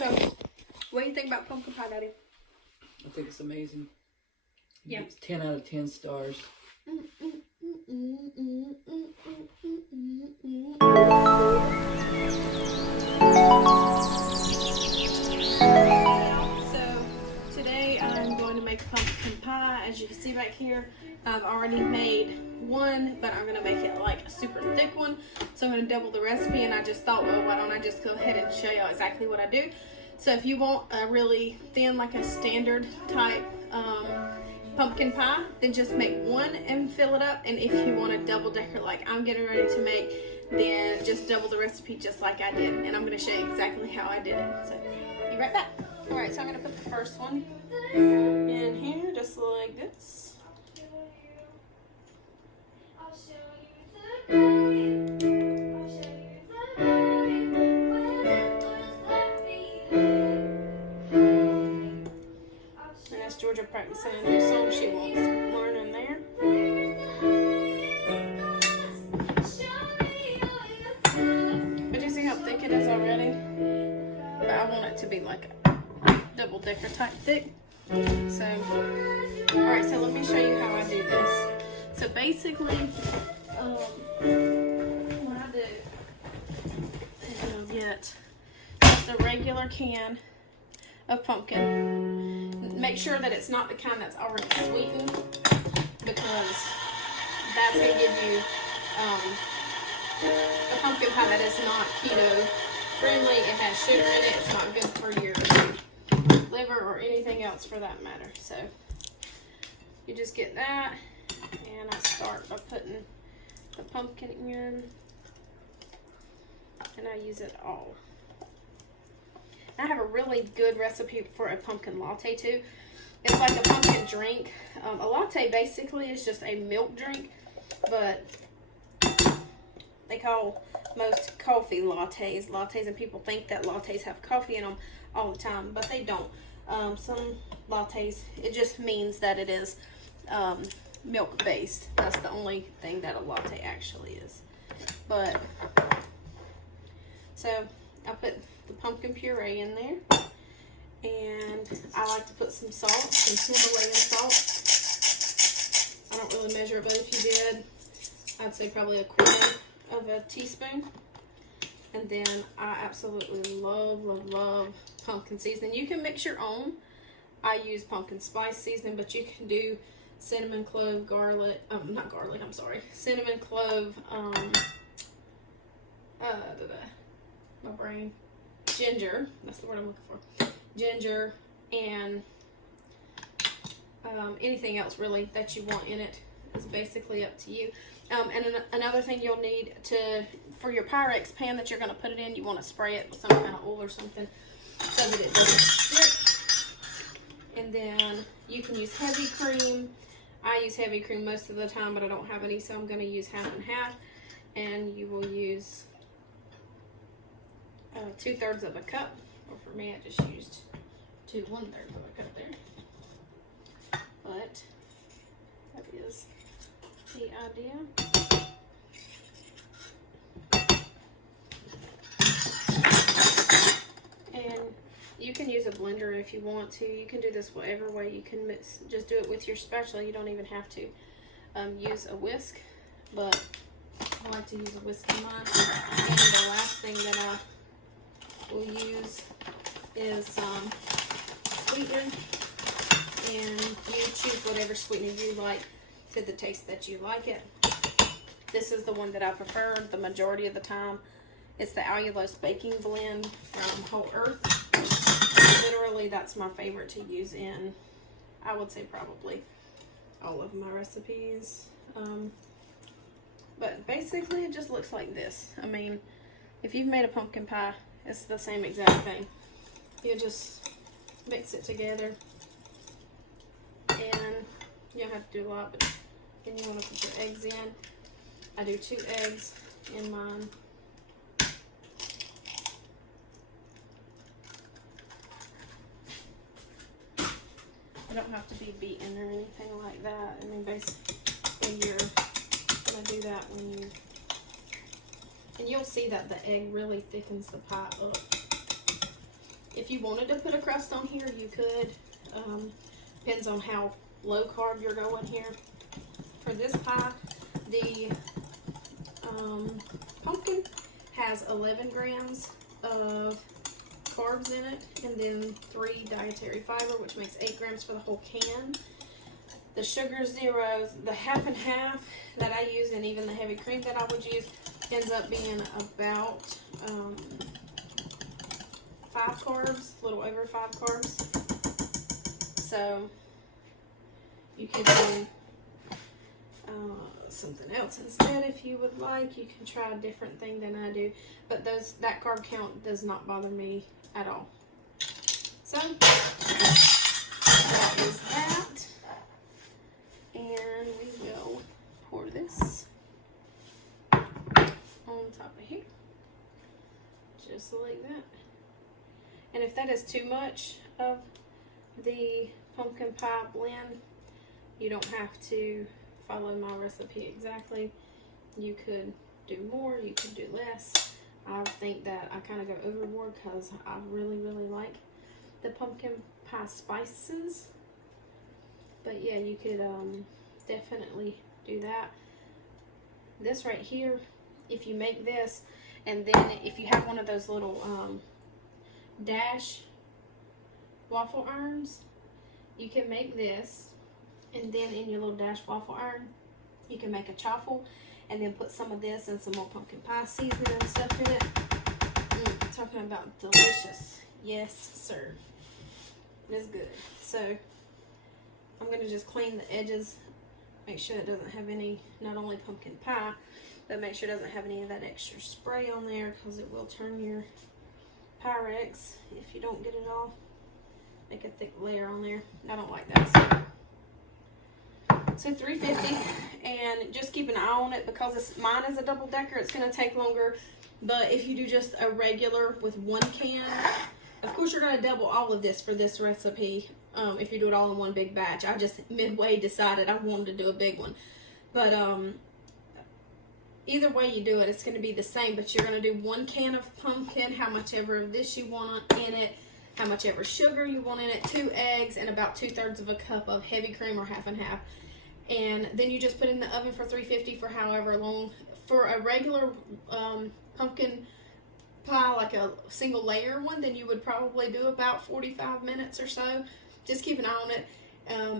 So, what do you think about pumpkin pie, Daddy? I think it's amazing. Yeah. It's 10 out of 10 stars. So, today I'm going to make pumpkin pie. As you can see back here, I've already made one, but I'm going to make it like a super thick one. So I'm going to double the recipe, and I just thought, well, why don't I just go ahead and show y'all exactly what I do. So if you want a really thin, like a standard type pumpkin pie, then just make one and fill it up. And if you want a double decker like I'm getting ready to make, then just double the recipe just like I did. And I'm going to show you exactly how I did it. So be right back. Alright, so I'm going to put the first one in here just like this. And that's Georgia practicing a new song she wants to learn in there. But you see how thick it is already? But I want it to be like a double decker type thick. So, alright, so let me show you how I do this. So basically, what I do is I'll get just a regular can of pumpkin. Make sure that it's not the kind that's already sweetened, because that's going to give you a pumpkin pie that is not keto friendly. It has sugar in it. It's not good for your liver or anything else for that matter. So you just get that, and I start by putting the pumpkin in, and I use it all. I have a really good recipe for a pumpkin latte too. It's like a pumpkin drink. A latte basically is just a milk drink, but they call most coffee lattes, and people think that lattes have coffee in them all the time, but they don't. Some lattes, it just means that it is milk based. That's the only thing that a latte actually is. But so I put the pumpkin puree in there, and I like to put some salt, some Himalayan salt. I don't really measure it, but if you did, I'd say probably a quarter of a teaspoon. And then I absolutely love pumpkin seasoning. You can mix your own. I use pumpkin spice seasoning, but you can do cinnamon, clove, garlic, not garlic, I'm sorry, cinnamon, clove, my brain, ginger, that's the word I'm looking for, ginger, and anything else really that you want in it is basically up to you. And another thing you'll need for your Pyrex pan that you're going to put it in, you want to spray it with some kind of oil or something so that it doesn't stick. And then you can use heavy cream. I use heavy cream most of the time, but I don't have any, so I'm going to use half and half. And you will use 2/3 of a cup, or for me, I just used 1/3 of a cup there. But that is the idea. And you can use a blender if you want to. You can do this whatever way you can mix. Just do it with your spatula. You don't even have to use a whisk, but I like to use a whisk in mine. And the last thing that I will use is some sweetener, and you choose whatever sweetener you like to the taste that you like it. This is the one that I prefer the majority of the time. It's the allulose baking blend from Whole Earth. Literally, that's my favorite to use in, I would say, probably all of my recipes. But basically, it just looks like this. I mean, if you've made a pumpkin pie, it's the same exact thing. You just mix it together, and you don't have to do a lot, but then you want to put your eggs in. I do 2 eggs in mine. I don't have to be beaten or anything like that. I mean, basically, you're going to do that when you... And you'll see that the egg really thickens the pie up. If you wanted to put a crust on here, you could. Depends on how low carb you're going here. For this pie, the pumpkin has 11 grams of carbs in it, and then 3 dietary fiber, which makes 8 grams for the whole can. The sugar zeros, the half and half that I use, and even the heavy cream that I would use, ends up being about 5 carbs, a little over 5 carbs. So you can do something else instead if you would like. You can try a different thing than I do, but that carb count does not bother me at all. So that is that, and we will pour this on top of here, just like that. And if that is too much of the pumpkin pie blend, you don't have to follow my recipe exactly. You could do more, you could do less. I think that I kind of go overboard because I really, really like the pumpkin pie spices. But yeah, you could definitely do that. This right here, if you make this, and then if you have one of those little Dash waffle irons, you can make this, and then in your little Dash waffle iron, you can make a chaffle, and then put some of this and some more pumpkin pie seasoning and stuff in it. Talking about delicious. Yes, sir. It is good. So I'm going to just clean the edges, make sure it doesn't have any, not only pumpkin pie, but make sure it doesn't have any of that extra spray on there, because it will turn your Pyrex if you don't get it all. Make a thick layer on there. I don't like that. So 350, and just keep an eye on it, because mine is a double decker. It's going to take longer, but if you do just a regular with 1 can, of course you're going to double all of this for this recipe. If you do it all in one big batch. I just midway decided I wanted to do a big one, but either way you do it, it's going to be the same. But you're going to do 1 can of pumpkin, how much ever of this you want in it, how much ever sugar you want in it, 2 eggs, and about 2/3 of a cup of heavy cream or half and half. And then you just put in the oven for 350 for however long. For a regular pumpkin pie, like a single layer one, then you would probably do about 45 minutes or so. Just keep an eye on it.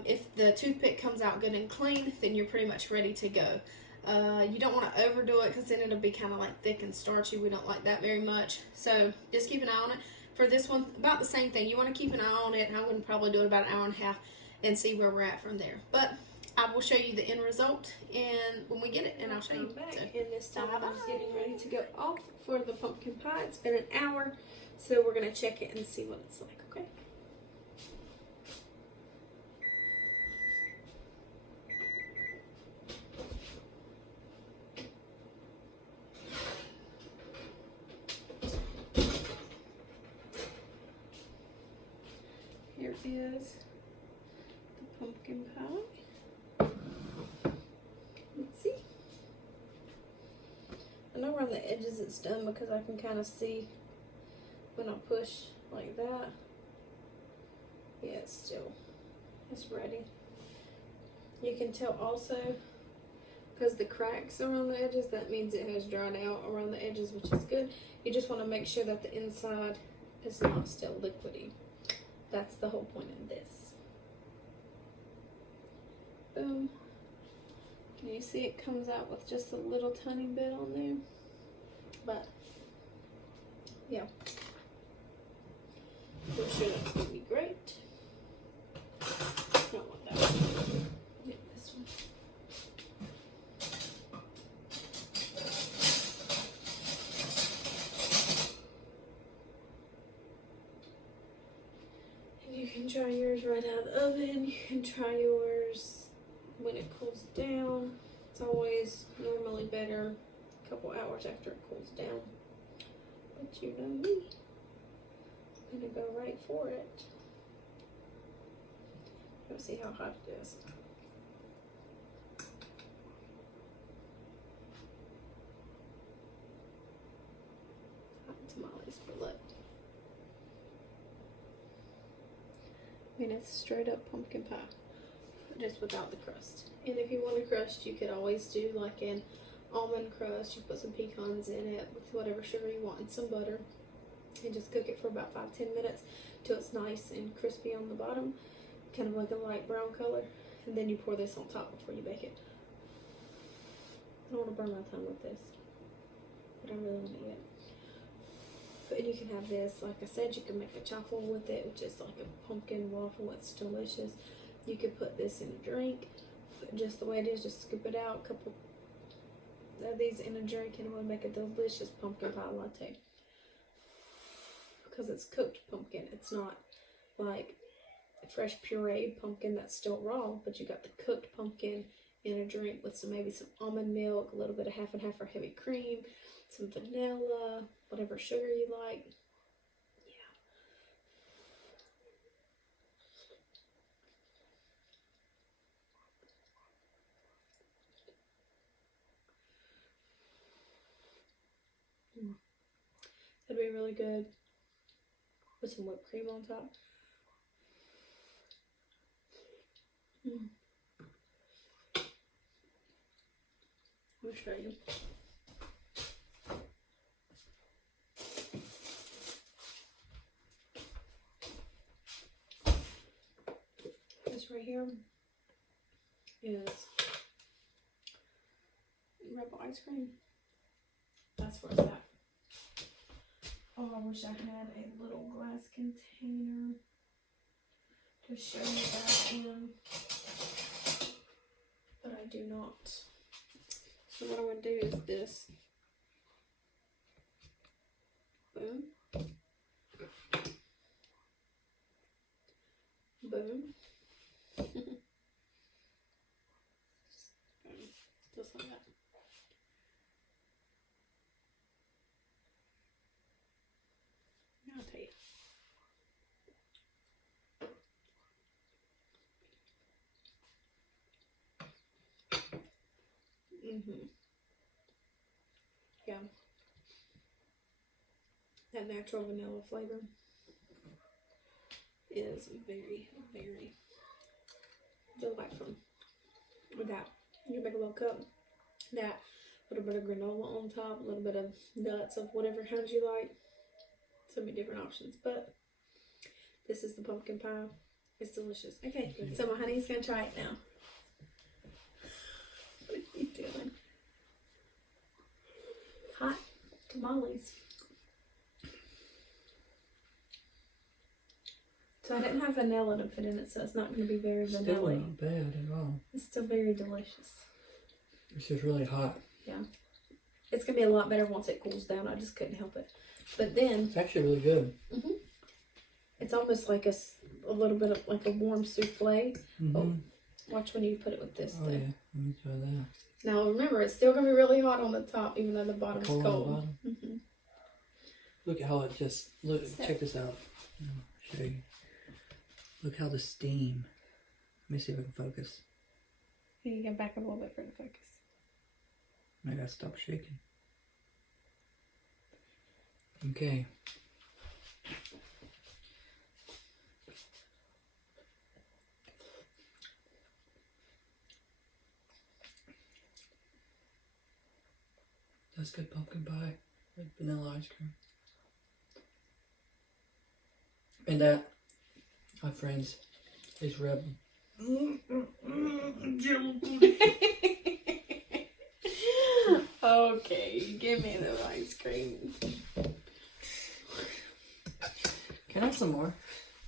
If the toothpick comes out good and clean, then you're pretty much ready to go. You don't want to overdo it, because then it'll be kind of like thick and starchy. We don't like that very much. So just keep an eye on it. For this one, about the same thing. You want to keep an eye on it. I would probably do it about 1.5 hours and see where we're at from there. But I will show you the end result and when we get it, and I'll show you back. So, and this time I'm just getting ready to go off for the pumpkin pie. It's been 1 hour, so we're going to check it and see what it's like, okay? Here is the pumpkin pie. Let's see. I know around the edges it's done, because I can kind of see when I push like that. Yeah, it's ready. You can tell also, because the cracks around the edges, that means it has dried out around the edges, which is good. You just want to make sure that the inside is not still liquidy. That's the whole point of this. Boom. Can you see it comes out with just a little tiny bit on there? But yeah, I'm sure that's gonna be great. Don't want that one. Get this one. And you can try yours right out of the oven. You can try yours when it cools down. It's always normally better a couple hours after it cools down. But you know me, I'm gonna go right for it. Let's see how hot it is. Hot tamales for luck. mean, it's straight up pumpkin pie, just without the crust. And if you want a crust, you could always do like an almond crust. You put some pecans in it with whatever sugar you want and some butter, and just cook it for about 5-10 minutes till it's nice and crispy on the bottom, kind of like a light brown color. And then you pour this on top before you bake it. I don't want to burn my tongue with this, but I really want to eat it. But you can have this, like I said, you can make a chaffle with it, which is like a pumpkin waffle. It's delicious. You could put this in a drink, just the way it is. Just scoop it out, a couple of these in a drink, and it will make a delicious pumpkin pie latte. Because it's cooked pumpkin. It's not like fresh pureed pumpkin that's still raw, but you got the cooked pumpkin in a drink with maybe some almond milk, a little bit of half and half for heavy cream, some vanilla, whatever sugar you like. Yeah. That'd be really good with some whipped cream on top. I'll show you. This right here is Rebel ice cream. That's where it's at. Oh, I wish I had a little glass container to show you that in, but I do not. So what I'm going to do is this. Boom. Boom. Boom. Just like that. Now I'll tell you. Yeah. That natural vanilla flavor is very, very delightful. With that, you make a little cup. That, a little bit of granola on top, a little bit of nuts of whatever kind you like. So many different options, but this is the pumpkin pie. It's delicious. Okay, so my honey's gonna try it now. What are you doing? Hot tamales. So I didn't have vanilla to put in it, so it's not going to be very vanilla. Still not bad at all. It's still very delicious. It's just really hot. Yeah. It's going to be a lot better once it cools down. I just couldn't help it. But then... It's actually really good. It's almost like a little bit of like a warm souffle. Oh, watch when you put it with this thing. Yeah. Let me try that. Now remember, it's still going to be really hot on the top, even though the bottom's cold. On the bottom. Look at how it just... Look, check this out. I'll show you. Look how the steam... Let me see if I can focus. You can back up a little bit for the focus. I gotta stop shaking. Okay. That's good pumpkin pie with vanilla ice cream. And that, my friends, is Rebel. Okay, give me the ice cream. Can I have some more?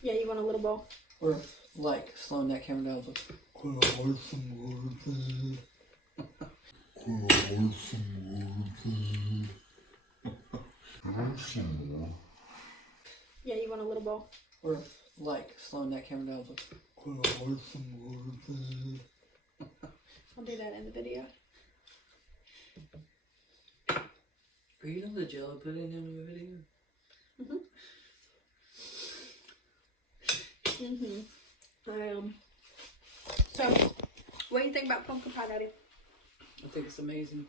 Yeah, you want a little bowl? Or like slowing that camera down. Can I have some more, please? Can I have some more, please? Can I have some more? Yeah, you want a little bowl? Or like slowing that camera down. Can I have some more, please? I'll do that in the video. Are you done the Jello pudding in the video? I am. So, what do you think about pumpkin pie, Daddy? I think it's amazing.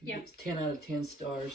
Yeah. It's 10 out of 10 stars.